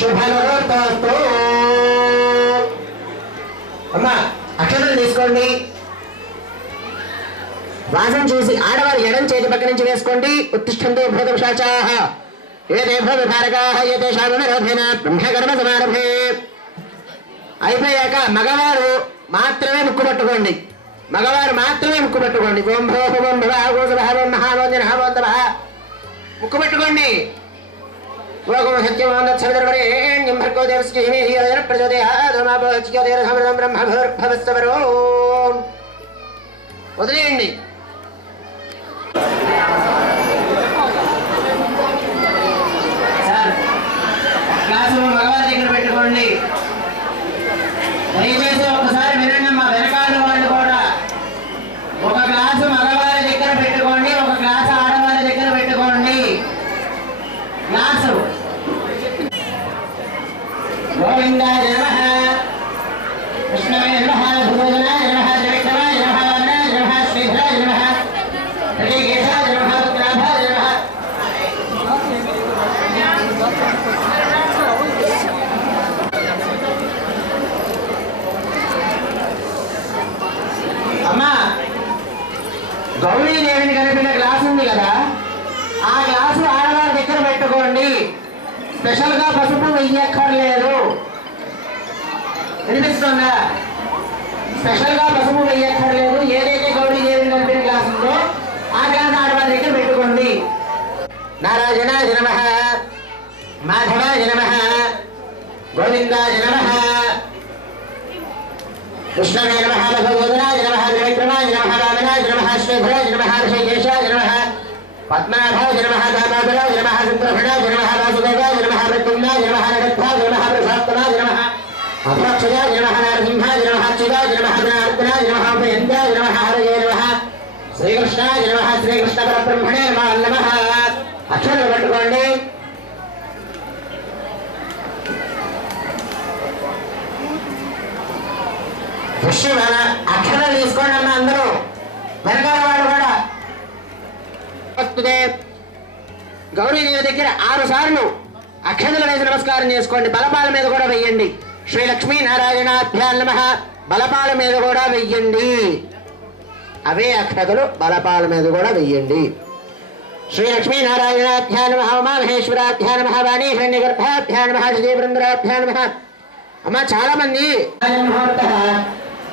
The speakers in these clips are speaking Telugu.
శుభముహూర్తమస్తు. అమ్మా అక్షతలు తీసుకోండి. వాసం చూసి ఆడవారి ఎడం చేతి పక్క నుంచి వేసుకోండి. ఉత్తిష్టంతో భూతపుషాచాః ఏ దేభో విభారకాః ఏ దేశానురోధేన బ్రహ్మకర్మ సమారభే. అయిపోయాక మగవారు మాత్రమే ముక్కు పట్టుకోండి. మగవారు మాత్రమే ముక్కు పట్టుకోండి. ఓం భో ఓం భవ ఓం భవ ఓం మహావోంజన హవంతవ ముక్కు పట్టుకోండి. ఓం సత్యం సవితర్వరేణ్యం భర్గో దేవస్య ధీమహి ధియో యో ప్రచోదయాత్ మా భవత్యోదయరసమృతం బ్రహ్మ భూర్భువస్సువరో. వదిలేయండి. గ్లాసు మగవారి దగ్గర పెట్టుకోండి. దయచేసి ఒకసారి వినండి. మా వెనకాల వాళ్ళు కూడా ఒక గ్లాసు మగవారి దగ్గర పెట్టుకోండి, ఒక గ్లాసు ఆడవారి దగ్గర పెట్టుకోండి. గ్లాసు గోవిందాయ నమః, కృష్ణాయ నమః, భూజనాయ నమః, త్రివిక్రమాయ నమః, వదనాయ నమః, శ్రీధరాయ నమః, ఋషికేశాయ నమః, ఉగ్రాభాయ నమః. అమ్మా గౌరీదేవిని కలిపిన గ్లాసు ఉంది కదా, ఆ గ్లాసు ఆడవారి దగ్గర పెట్టుకోండి. స్పెషల్ గా పసుపు వెయ్యక్కర్లేదు. వినిపిస్తుందా? స్పెషల్ గా పసుపు వెయ్యక్కర్లేదు. ఏదైతే గౌరీదేవిని కలిపిన గ్లాసు ఉందో ఆ గ్లాసు ఆడవారి దగ్గర పెట్టుకోండి. నారాయణాయ నమః, మాధవాయ నమః, గోవిందాయ నమః, కృష్ణాయ నమః, భగవదనాయ నమః, త్రివిక్రమాయ నమః, వామనాయ నమః, శ్రీధరాయ నమః, ఋషికేశాయ నమః, పద్మనాభాయ నమః, దామోదరాయ నమః, చంద్రభణాయ నమః, వాసుదేవాయ నమః, మృత్యుంజయాయ నమః, నగద్ధాయ నమః, పురుషోత్తమాయ నమః, అభక్షయాయ నమః, నరసింహాయ నమః, అచ్యుతాయ నమః, జనార్దనాయ నమః, ప్రియంతాయ నమః, హరయే నమః, శ్రీకృష్ణాయ నమః, శ్రీకృష్ణ పరబ్రహ్మణే నమః. అక్షరాలు పట్టుకోండి. అక్షరాలు తీసుకోండి అమ్మా అందరూ, వెనకాల వాళ్ళు కూడా. గౌరీదేవి దగ్గర 6 సార్లు అక్షతలు వేసి నమస్కారం చేసుకోండి. బలపాల మీద కూడా వెయ్యండి. శ్రీ లక్ష్మీ నారాయణాభ్యాం నమః. బలపాల మీద కూడా వెయ్యండి. అవే అక్షతలు బలపాల మీద కూడా వెయ్యండి. శ్రీ లక్ష్మీ నారాయణాభ్యాం నమః, ఉమామహేశ్వరాభ్యాం నమః, వాణీహిరణ్యగర్భాభ్యాం నమః, శ్రీవృందరాభ్యాం నమః. అమ్మ చాలా మంది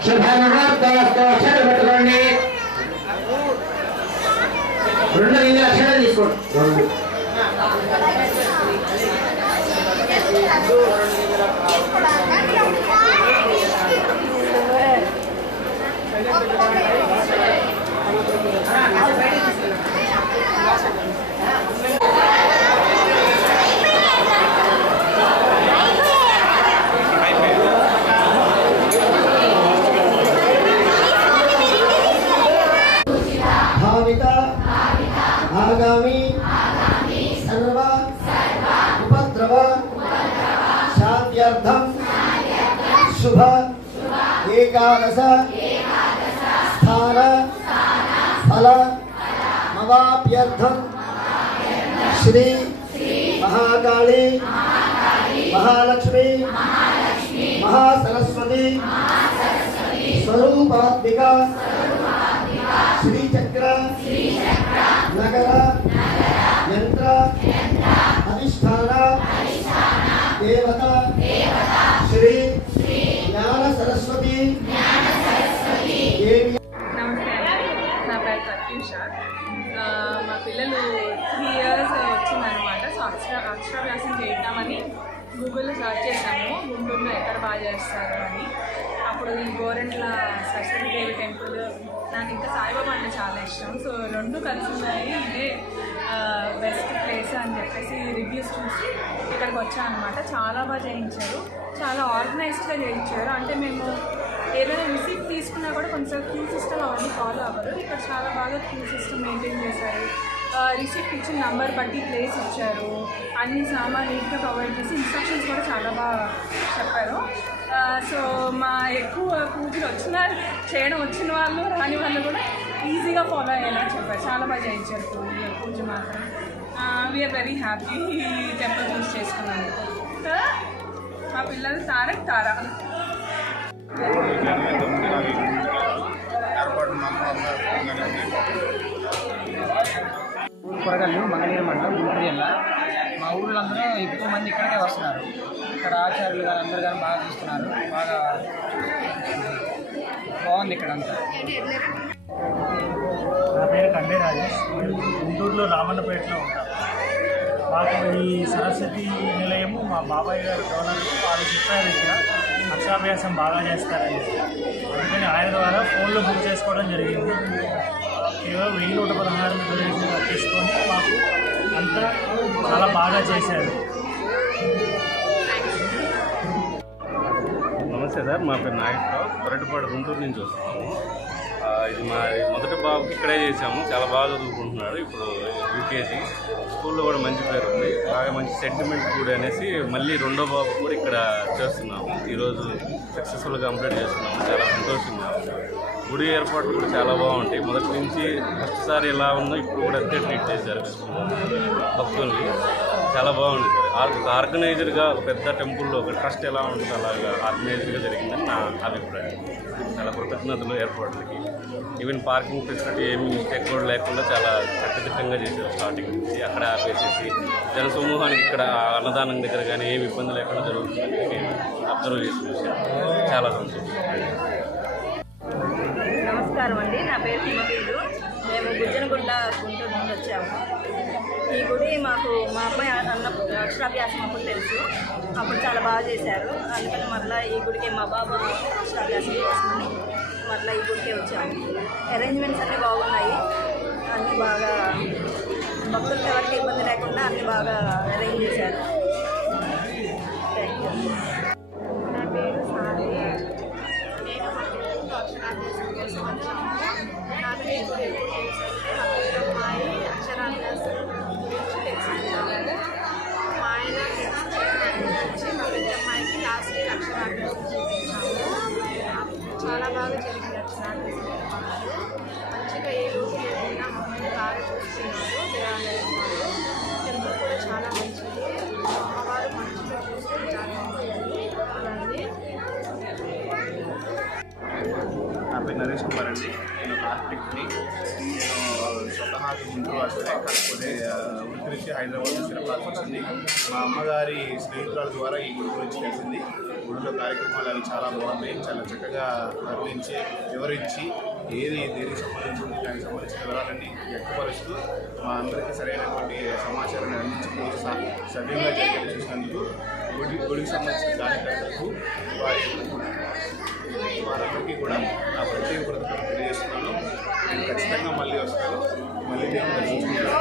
శుభముహూర్తమస్తు. అక్షతలు పెట్టుకోండి. 2 అక్షరాలు తీసుకోండి. ఆగామి సర్వ ఉపద్రవ శాంత్యర్థం శుభ ఏకాదశ స్థాన ఫల మవాప్యర్థం శ్రీ మహాకాళీ మహాలక్ష్మి మహాసరస్వతి స్వరూపాత్మిక శ్రీచక్ర నగర యంత్ర అధిష్టాన దేవత శ్రీ జ్ఞాన సరస్వతి దేవి. నమస్తే, నా పేరు ప్రత్యూష. మా పిల్లలు 3 years వచ్చిందనమాట. సో అక్షరాభ్యాసం చేద్దామని గూగుల్లో సర్చ్ చేశాము, గుంటూరులో ఎక్కడ బాగా చేస్తారు అని. అప్పుడు ఈ గోరెంట్ల సరస్వతి దేవి టెంపుల్, నాకు ఇంకా సాయిబాబా అంటే చాలా ఇష్టం. సో 2 కలిసి ఉన్నాయి. ఇదే బెస్ట్ ప్లేస్ అని చెప్పేసి రివ్యూస్ చూసి ఇక్కడికి వచ్చాను అనమాట. చాలా బాగా చేయించారు, చాలా ఆర్గనైజ్డ్గా చేయించారు. అంటే మేము ఏదైనా రిసీప్ట్ తీసుకున్నా కూడా కొంచెం క్యూ సిస్టమ్ అవన్నీ ఫాలో అవ్వరు. ఇక్కడ చాలా బాగా క్యూ సిస్టమ్ మెయింటైన్ చేశారు. రిసీప్ట్ ఇచ్చిన నంబర్ బట్టి ప్లేస్ ఇచ్చారు. అన్ని సామాన్ నీట్గా ప్రొవైడ్ చేసి ఇన్స్ట్రక్షన్స్ కూడా చాలా బాగా చెప్పారు. సో మా ఎక్కువ పూజలు చేయడం వచ్చిన వాళ్ళు రాని వాళ్ళు కూడా ఈజీగా ఫాలో అయ్యేలా చెప్పారు. చాలా బాగా చేయించారు పూజ మాత్రం. వీఆర్ వెరీ హ్యాపీ ఈ టెంపుల్ చూస్ చేసుకున్నాను. పిల్లలు తారక్ తారా. కూరగాయలు మంగళగిరి మండలం గుంటూరు జిల్లా. మా ఊళ్ళో అందరూ ఎక్కువ మంది ఇక్కడికే వస్తున్నారు. ఇక్కడ ఆచార్యులు కానీ అందరు కానీ బాగా చూస్తున్నారు. బాగా బాగుంది ఇక్కడ అంతా. నా పేరు కండే రాజేష్. గుంటూరులో రామన్నపేటలో ఉంటాం. మాకు ఈ సరస్వతి నిలయము మా బాబాయ్ గారు గవర్నర్ వాళ్ళు చెప్పారు ఇక్కడ అక్షరాభ్యాసం బాగా చేస్తారని. అందుకని ఆయన ద్వారా ఫోన్లో బుక్ చేసుకోవడం జరిగింది. కేవలం 1116 తీసుకొని మాకు అంతా చాలా బాగా చేశారు. నమస్తే సార్, మా పేరు నాగేశ్వరరావు, కొరటిపాడు గుంటూరు నుంచి వస్తున్నాము. ఇది మా మొదటి బాబుకి ఇక్కడే చేసాము. చాలా బాగా చదువుకుంటున్నాడు. ఇప్పుడు యూకేజీ స్కూల్లో కూడా మంచి పేరు ఉంది. బాగా మంచి సెంటిమెంట్ కూడా అనేసి మళ్ళీ రెండో బాబు కూడా ఇక్కడ చేస్తున్నాము. ఈరోజు సక్సెస్ఫుల్గా కంప్లీట్ చేస్తున్నాము. చాలా సంతోషంగా ఉంది. గుడి ఏర్పాట్లు కూడా చాలా బాగుంటాయి. మొదటి నుంచి ఫస్ట్ సారి ఎలా ఉందో ఇప్పుడు కూడా అంతే ట్రీట్ చేశారు భక్తుల్ని. చాలా బాగుంది సార్. ఒక ఆర్గనైజర్గా ఒక పెద్ద టెంపుల్లో ఒక ట్రస్ట్ ఎలా ఉంటుందో అలాగా ఆర్గనైజర్గా జరిగిందని నా అభిప్రాయం. చాలా కృతజ్ఞతలు ఏర్పాట్లకి. ఈవెన్ పార్కింగ్ ఫెసిలిటీ ఏమి మిస్టేక్ కూడా లేకుండా చాలా కట్టుదిట్టంగా చేశారు. స్టార్టింగ్ నుంచి అక్కడ ఆపేసేసి జనసమూహానికి ఇక్కడ అన్నదానం దగ్గర కానీ ఏమి ఇబ్బంది లేకుండా జరుగుతుందని నేను అబ్జర్వ్ చేసిన విషయం. చాలా సంతోషం. నమస్కారం అండి, నా పేరు హిమబీరు. మేము గుజ్జనగుంట గుంటూరు నుండి వచ్చాము. ఈ గుడి మాకు మా అబ్బాయి అక్షరాభ్యాసం అప్పుడు తెలుసు. అప్పుడు చాలా బాగా చేశారు. అందుకని మరలా ఈ గుడికి మా బాబు అక్షరాభ్యాసం చేసుకుని మరలా ఈ గుడికే వచ్చాము. అరేంజ్మెంట్స్ అన్నీ బాగున్నాయి. అన్నీ బాగా భక్తులకి ఎవరికి ఇబ్బంది లేకుండా అన్నీ బాగా అరేంజ్ చేశారు. Thank you. నా పేరు సారి. నేను మా పిల్లలతో అక్షరాభ్యాసం కోసం వచ్చాము. నాకు ఈ గుడి ఎప్పుడు తెలుసంటే మా పెద్ద అమ్మాయి అక్షరాభ్యాసం గురించి తెలుసుకున్నాను. మా ఆయన నుంచి మా పెద్ద అమ్మాయికి లాస్ట్ ఇయర్ అక్షరాభ్యాసం చేయించాము. చాలా బాగా జరిగింది అక్షరాభ్యాసం. మంచిగా ఏ లోటు లేకుండా మమ్మల్ని బాగా చూస్తున్నారు. దేవాలయం టెంపుల్ కూడా చాలా మంచిది. అమ్మవారు మంచిగా చూస్తే చాలా మంచిది. అలాగే నా పేరు నరేష్ కుమార్ అండి. నేను ఒక ఆర్కిటెక్ట్ని. నేను స్వతహాగా గుంటూరు వాసుడే, కాకపోతే వృత్తిరీత్యా హైదరాబాద్ స్థిరపడాల్సి వచ్చింది. మా అమ్మగారి స్నేహితురాల ద్వారా ఈ గుడి గురించి తెలిసింది. గుడిలో కార్యక్రమాలు అవి చాలా బాగున్నాయి. చాలా చక్కగా వర్ణించి వివరించి దేనికి సంబంధించింది దానికి సంబంధించిన వివరాలన్నీ వ్యక్తపరుస్తూ మా అందరికీ సరైనటువంటి సమాచారాన్ని అందించి సవ్యంగా జరిగేలా చేసినందుకు గుడికి సంబంధించిన కార్యకర్తలకు వారందరికీ కూడా నా ప్రత్యేక కృతజ్ఞతలు తెలియజేస్తున్నాను. నేను ఖచ్చితంగా మళ్ళీ వస్తాను. మళ్ళీ దేవుని దర్శించుకుంటాను.